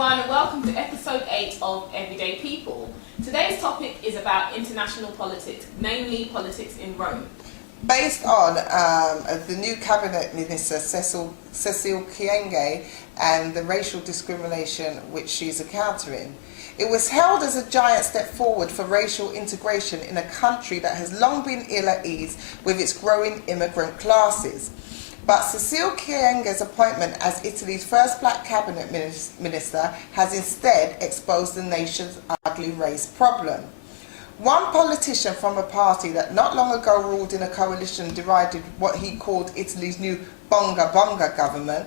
everyone, and welcome to episode 8 of Everyday People. Today's topic is about international politics, namely politics in Rome. Based on the new cabinet minister Cecile Kyenge and the racial discrimination which she's encountering, it was hailed as a giant step forward for racial integration in a country that has long been ill at ease with its growing immigrant classes. But Cecile Kyenge's appointment as Italy's first black cabinet minister has instead exposed the nation's ugly race problem. One politician from a party that not long ago ruled in a coalition divided what he called Italy's new bonga bonga government.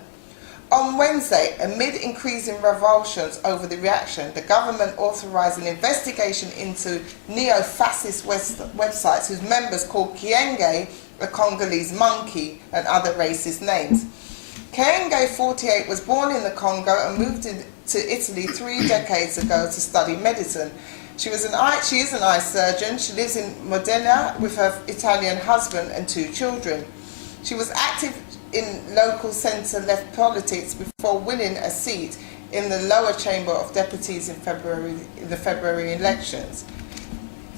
On Wednesday, amid increasing revulsions over the reaction, the government authorised an investigation into neo-fascist websites whose members called Kyenge a Congolese monkey and other racist names. Kyenge, 48, was born in the Congo and moved to Italy 3 decades ago to study medicine. She is an eye surgeon. She lives in Modena with her Italian husband and 2 children. She was active in local centre-left politics before winning a seat in the lower chamber of deputies in the February elections.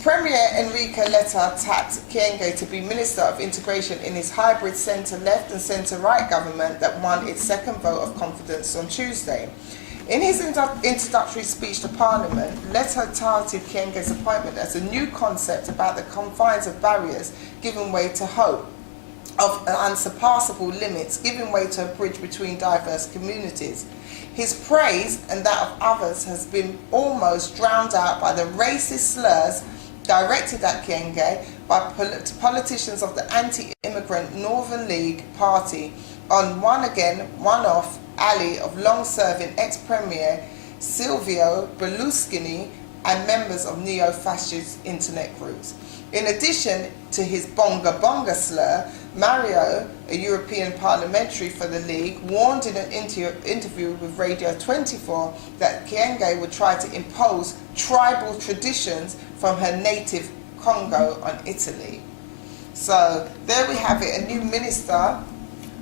Premier Enrique Letta tapped Kyenge to be Minister of Integration in his hybrid centre-left and centre-right government that won its second vote of confidence on Tuesday. In his introductory speech to Parliament, Letta touted Kyenge's appointment as a new concept about the confines of barriers giving way to hope, of unsurpassable limits giving way to a bridge between diverse communities. His praise and that of others has been almost drowned out by the racist slurs directed at Kyenge by politicians of the anti-immigrant Northern League Party on one-off ally of long-serving ex-premier Silvio Berlusconi and members of neo-fascist internet groups. In addition to his bonga bonga slur, Mario, a European parliamentary for the League, warned in an interview with Radio 24 that Kyenge would try to impose tribal traditions from her native Congo on Italy. So there we have it, a new minister,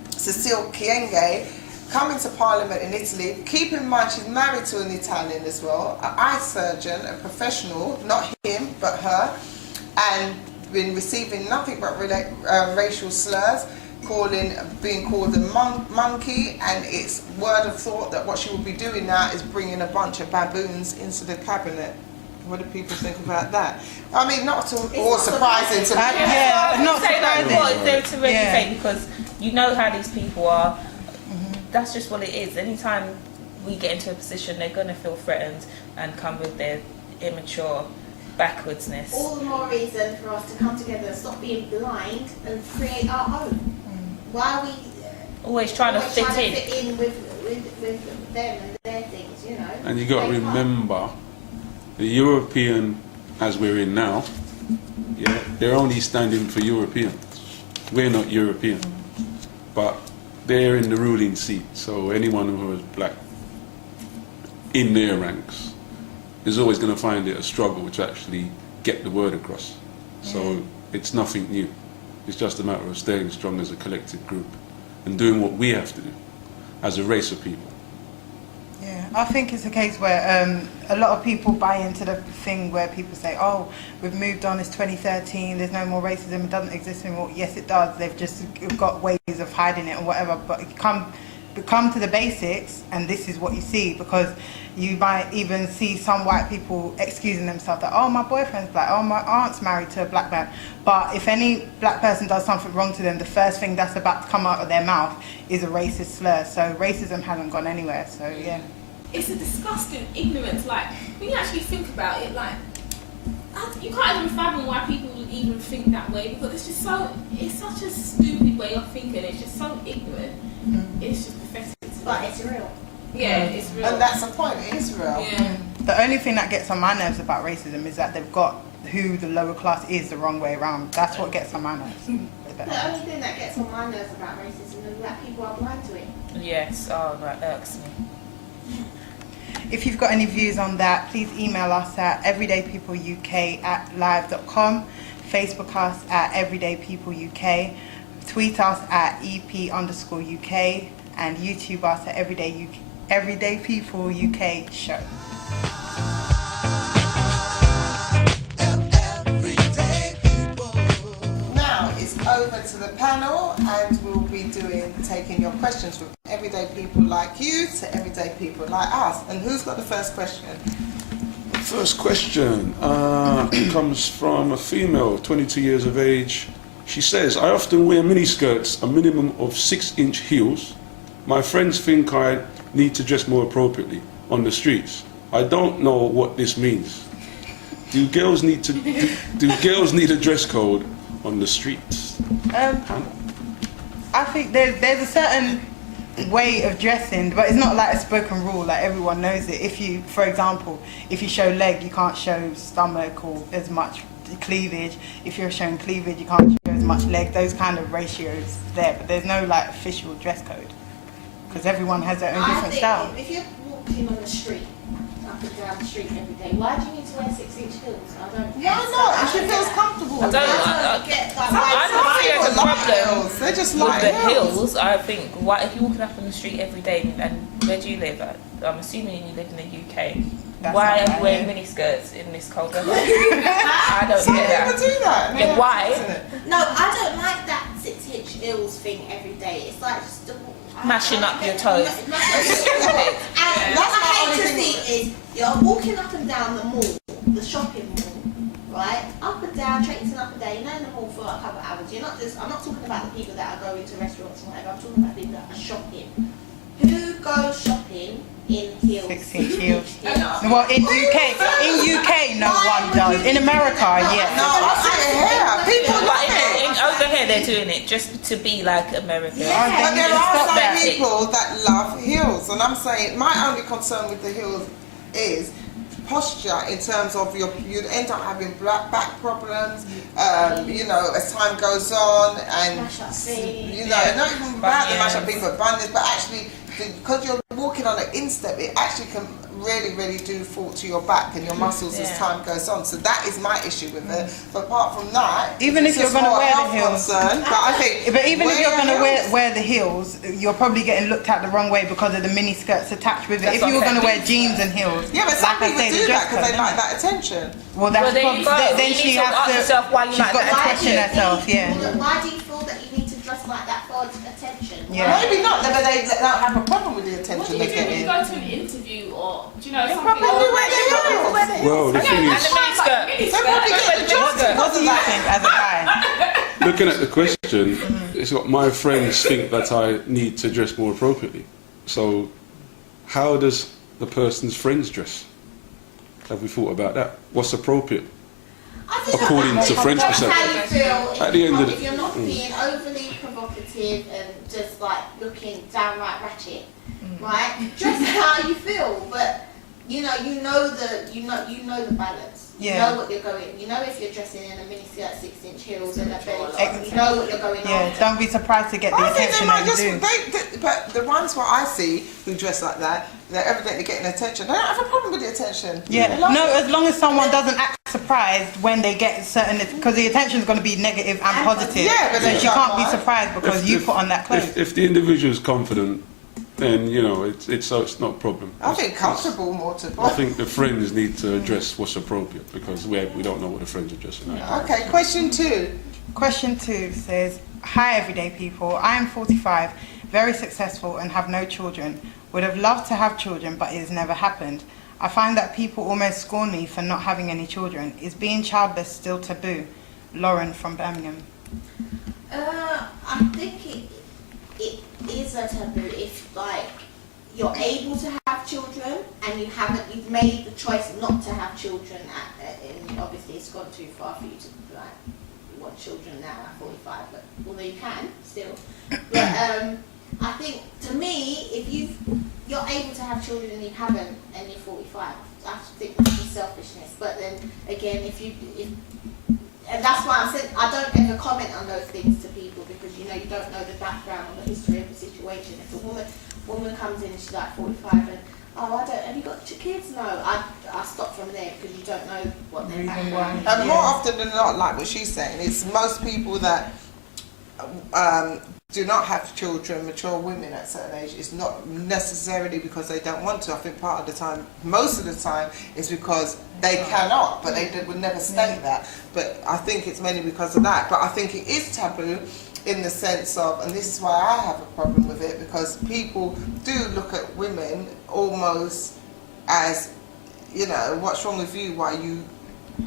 Cecile Kyenge, coming to Parliament in Italy. Keep in mind she's married to an Italian as well, an eye surgeon, a professional, not him but her, and been receiving nothing but racial slurs, being called a monkey, and it's word of thought that what she will be doing now is bringing a bunch of baboons into the cabinet. What do people think about that? I mean, not at all surprising to me. Yeah, not surprising. What is there to really say, because you know how these people are. That's just what it is. Anytime we get into a position, they're going to feel threatened and come with their immature backwardsness. All the more reason for us to come together and stop being blind and create our own. Why are we always trying to fit in with them and their things, you know? And you got to remember, the European, as we're in now, yeah, they're only standing for Europeans. We're not European, but they're in the ruling seat. So anyone who is black in their ranks is always going to find it a struggle to actually get the word across. So it's nothing new. It's just a matter of staying strong as a collective group and doing what we have to do as a race of people. Yeah, I think it's a case where a lot of people buy into the thing where people say, oh, we've moved on, it's 2013, there's no more racism, it doesn't exist anymore. Yes, it does. They've just got ways of hiding it or whatever. But you come to the basics, and this is what you see, because you might even see some white people excusing themselves that, oh, my boyfriend's black, oh, my aunt's married to a black man. But if any black person does something wrong to them, the first thing that's about to come out of their mouth is a racist slur. So racism hasn't gone anywhere, so yeah. It's a disgusting ignorance, like, when you actually think about it, like, you can't even fathom why people would even think that way, because it's such a stupid way of thinking, it's just so ignorant, it's just pathetic. But it's real. Yeah, it's real. And that's the point, it is real. Yeah. The only thing that gets on my nerves about racism is that they've got who the lower class is the wrong way around. That's what gets on my nerves. The only thing that gets on my nerves about racism is that people are blind to it. Yes, oh, that irks me. If you've got any views on that, please email us at everydaypeopleuk@live.com, Facebook us at everydaypeopleuk, tweet us at EP_UK, and YouTube us at Everyday People UK show. Now it's over to the panel, and we'll be taking your questions from everyday people like you to everyday people like us. And who's got the first question? First question comes from a female, 22 years of age. She says, I often wear miniskirts, a minimum of 6-inch heels. My friends think I need to dress more appropriately on the streets. I don't know what this means. Do girls need a dress code on the streets? I think there's a certain way of dressing, but it's not like a spoken rule, like everyone knows it. If you, for example, if you show leg, you can't show stomach or as much cleavage. If you're showing cleavage, you can't show as much leg. Those kind of ratios there, but there's no like official dress code because everyone has their own different style. If you're walking on the street, up and down the street every day, why do you need to wear 6-inch heels? I don't. Why not? If she feels comfortable. I don't get that. I see a problem heels. They're just with like the heels. I think, why, if you're walking up on the street every day, and where do you live? I'm assuming you live in the UK. That's why not are you wearing right. miniskirts in this cold weather? I don't Some get people that. do that. Yeah, why? No, I don't like that 6-inch heels thing every day. It's like just Mashing up your toes. And what I hate to see is you're walking up and down the mall, the shopping mall, right? Up and down, traipsing up and down. You're not in the mall for a couple of hours. You're not just. I'm not talking about the people that are going to restaurants and whatever. I'm talking about people that are shopping. Who goes shopping in heels? 6-inch heels. Well, in UK, no one does. In America, yeah. No, I see it here. People But love it. over here, they're doing it just to be like America. Yeah. But there Stop are some that. people that love heels, and I'm saying my only concern with the heels is posture in terms of you'd end up having back problems, you know, as time goes on, and Mash up feet. you know, not even about the mash up Bunions. feet, but bunions, but actually because you're walking on an instep, it actually can really do fault to your back and your muscles as Yeah. time goes on. So that is my issue with it. But apart from that, Even it's if you're just gonna more a wear the health heels. concern, but I think But even if you're going to heels. wear the heels, you're probably getting looked at the wrong way because of the mini skirts attached with it. That's if what you were I'm going to wear saying. jeans and heels, Yeah, but some like I people say, the do dress that because they code, like innit? that attention. Well, that's Well, there probably, you go. then You she need to has ask to. yourself why you she's like got to that question attitude. herself. Yeah. Why do you feel that you need to dress like that for attention? Yeah. Maybe not, but they don't have a problem with the What attention do they you do get when you in. go to an interview or, do you know, something? probably wear the heels. Well, the thing And is, the miniskirt. They probably get the job. What do you think as a guy? looking at the question, it's got my friends think that I need to dress more appropriately. So, how does the person's friends dress? Have we thought about that? What's appropriate? I think According to French that's perception. how you feel At the end of if the- you're not being overly provocative and just like looking downright ratchet, right? Dress how you feel, but you know the balance. Yeah. You know what you're going. You know if you're dressing in a miniskirt, 6-inch heels, and a belly top, Exactly. you know what you're going Yeah, on. don't be surprised to get the I think they attention might that just, you do. but the ones what I see who dress like that, they're evidently getting attention. They don't have a problem with the attention. They Yeah, love no, it. as long as someone doesn't act surprised when they get certain, because the attention is going to be negative and positive. Yeah, but so they she don't can't be mind. surprised because you put on that clothes. If the individual is confident, then you know it's not a problem. I think comfortable more to. I think the friends need to address what's appropriate because we don't know what the friends are dressing like. Okay, question 2. Question 2 says, hi everyday people, I am 45, very successful and have no children. Would have loved to have children, but it has never happened. I find that people almost scorn me for not having any children. Is being childless still taboo? Lauren from Birmingham. I think it is a taboo if like you're able to have children and you've made the choice not to have children and obviously it's gone too far for you to like want children now at 45, but although you can still. But I think to me, if you're able to have children and you haven't and you're 45, I think that's just selfishness. But then again, and that's why I said I don't ever comment on those things to people because you don't know the background or the history of the situation. If a woman comes in and she's like 45 and have you got kids? No, I stop from there because you don't know what their background is. And more often than not, like what she's saying, it's most people that do not have children, mature women at a certain age, it's not necessarily because they don't want to. I think part of the time, most of the time, is because they cannot, but they would never state that. But I think it's mainly because of that. But I think it is taboo in the sense of, and this is why I have a problem with it, because people do look at women almost as, you know, what's wrong with you, why you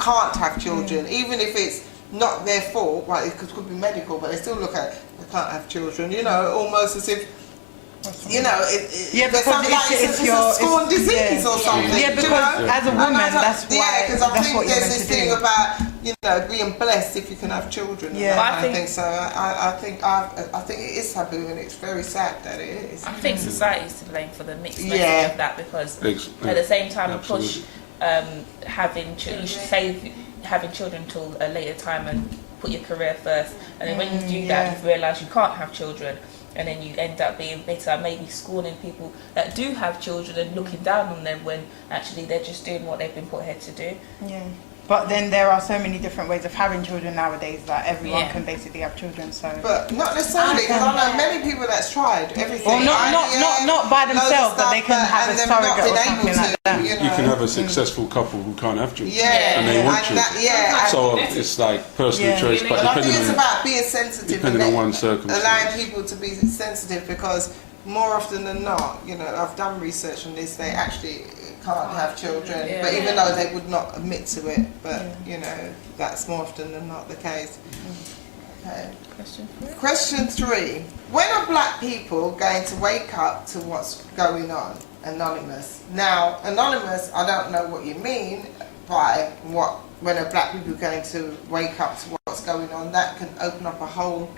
can't have children, even if it's not their fault, right? It could be medical, but they still look at they can't have children, you know, almost as if, you know, there's something like it's a scorn disease or something. Yeah, because you know? as a woman, that's why. Yeah, because I that's think what you're there's meant this to thing do. about, you know, being blessed if you can have children. Yeah. And But that I kind of think- thing. So I think it is taboo, and it's very sad that it is. I think society's to blame for the mixed message Yeah. of that, because Ex- at the same time we absolutely. push you should save having children till a later time and put your career first, and then when you do that, you realise you can't have children, and then you end up being bitter, maybe scorning people that do have children and looking down on them when actually they're just doing what they've been put here to do. Yeah. But then there are so many different ways of having children nowadays that everyone Yeah. can basically have children. So. But not necessarily, because I know many people that's tried everything. Well, not by loads of themselves, but stuff, they can have a and they've not surrogate been or able something to, like that. You You can know. have a successful couple who can't have children, Yeah, and they want children. yeah. So it's like personal Yeah. choice, but But I think depending it's on about being sensitive depending and on one's circumstance. allowing people to be sensitive, because more often than not, you know, I've done research on this, they actually can't have children, Yeah. but even though they would not admit to it, but you know, that's more often than not the case. Okay. Question 3. When are black people going to wake up to what's going on? Anonymous. Now, Anonymous, I don't know what you mean by when are black people going to wake up to what's going on. That can open up a whole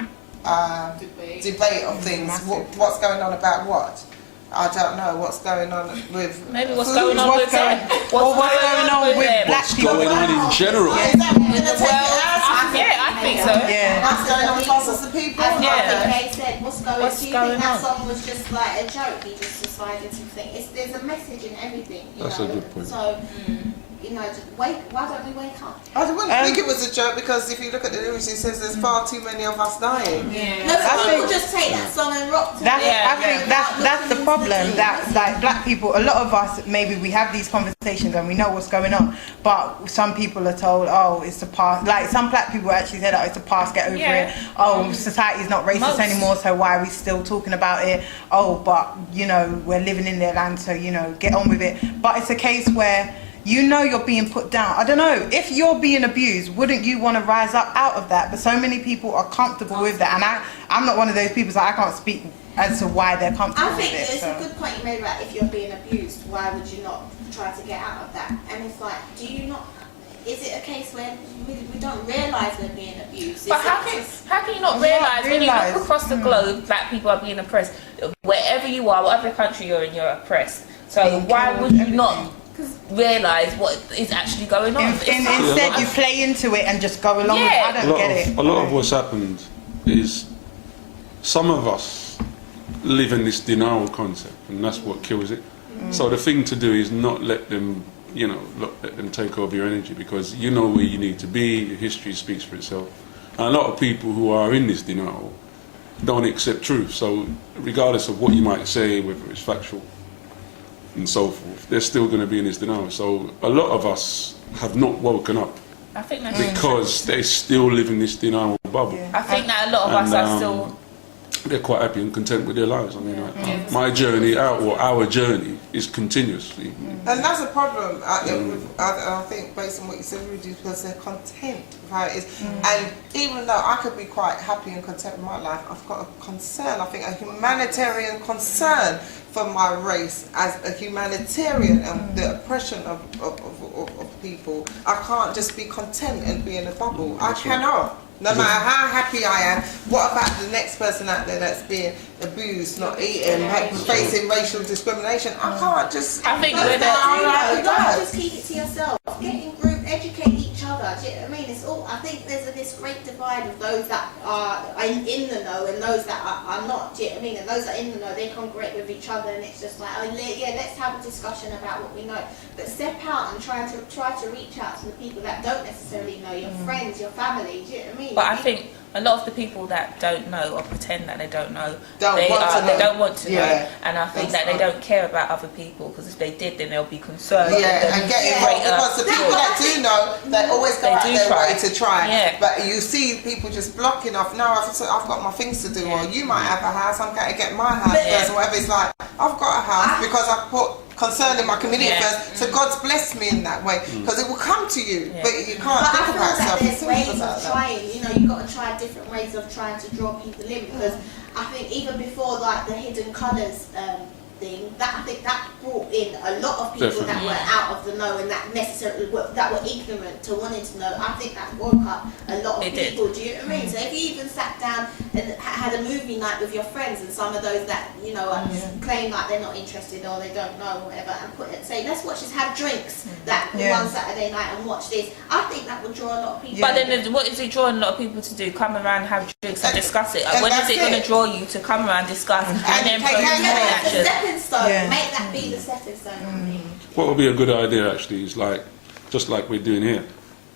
debate of things. What's going on about what? I don't know what's going on with. Maybe what's food. going on with them. What's going on with them? black what's people? going on in general. Is that what we're going to take it as? Yeah, I think so. Yeah. What's going on with us as the people? As Yeah. Kay said, what's going What's do you going think that on? song was just like a joke? He just decided to think there's a message in everything. That's know? a good point. So, you know, just why don't we wake up? I wouldn't think it was a joke, because if you look at the lyrics, it says there's far too many of us dying. No, but I people think- just take that song and rock to That's, it. I think that's the problem. That like black people, a lot of us, maybe we have these conversations and we know what's going on, but some people are told, oh, it's the past. Like some black people actually said, oh, it's the past, get over it. Oh, society's not racist Most. anymore, so why are we still talking about it? Oh, but you know, we're living in their land, so you know, get on with it. But it's a case where, you know, you're being put down. I don't know, if you're being abused, wouldn't you want to rise up out of that? But so many people are comfortable with that, and I'm not one of those people, so I can't speak as to why they're comfortable I think with it. it's So. a good point you made about if you're being abused, why would you not try to get out of that? And it's like, do you not? Is it a case where we don't realise we're being abused? But how can you not realise when you look across the globe, black people are being oppressed? Wherever you are, whatever country you're in, you're oppressed. So Being why killed, would you everything. not realise what is actually going on? Instead, you play into it and just go along with it. I don't get it. A lot of what's happened is some of us live in this denial concept, and that's what kills it. So the thing to do is not let them, let them take over your energy, because you know where you need to be. Your history speaks for itself. And a lot of people who are in this denial don't accept truth. So regardless of what you might say, whether it's factual and so forth, they're still going to be in this denial. So a lot of us have not woken up I think that's because they still live in this denial bubble. Yeah. I think that a lot of us are still. They're quite happy and content with their lives. I mean, my journey out, or our journey, is continuously. And that's a problem, I think, based on what you said, Rudy, because they're content with how it is. And even though I could be quite happy and content with my life, I've got a concern, I think a humanitarian concern for my race as a humanitarian and the oppression of people. I can't just be content and be in a bubble. I cannot. No matter how happy I am, what about the next person out there that's being abused, not eating, facing racial discrimination? I can't just. I think go we're down like Don't that. just keep it to yourself. Get in group, educate each other. Do you know what I mean? It's all. I think there's this great divide of those that are in the know and those that are not. Do you know what I mean? And those that are in the know, they congregate with each other, and it's just like, oh yeah, let's have a discussion about what we know. But step out and try to reach out to the people that don't necessarily know, your friends, your family. Do you know what I mean? But I think a lot of the people that don't know or pretend that they don't know, they don't want to know, and I think that they don't care about other people, because if they did, then they'll be concerned. Yeah, and get involved, because the people that do know, they always go out their way to try. Yeah. But you see people just blocking off. No, I've got my things to do, or you might have a house. I'm going to get my house first, or whatever. It's like I've got a house because I've put concern in my community first, so God's blessed me in that way, because it will come to you, but you can't think about yourself. There's ways of trying, you know, you've got to try different ways of trying to draw people in, because I think even before like the hidden colours thing, I think that brought in a lot of people that were out of the know and that were ignorant to wanting to know. I think that woke up a lot of people. Do you know what I mean? So if you even sat down and had a movie night with your friends, and some of those that claim like they're not interested or they don't know or whatever, and say let's watch this, have drinks that one Saturday night and watch this, I think that would draw a lot of people. But then what is it drawing a lot of people to do? Come around, have drinks and discuss it. When is it going to draw you to come around, discuss, and then put action? Make that be the stepping stone. What would be a good idea actually is like, just like we're doing here,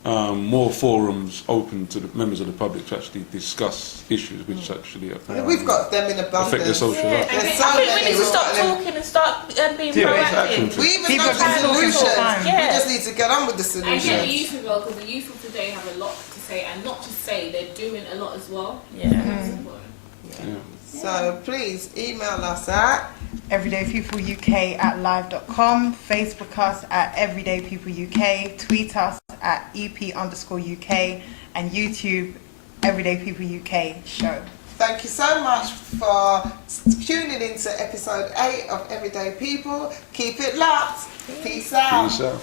more forums open to the members of the public to actually discuss issues which actually we've got them in abundance. affect the social life. I think we need to stop talking and start being proactive. We even know the solution. We Yeah. just need to get on with the And get the solution. youth involved, because the youth of today have a lot to say, and not just say, they're doing a lot as well. Yeah. That's important. So please email us at EverydayPeopleUK@live.com, Facebook us at EverydayPeopleUK, tweet us at EP_UK, and YouTube Everyday People UK show. Thank you so much for tuning in to episode 8 of Everyday People. Keep it locked. Peace out. Peace out.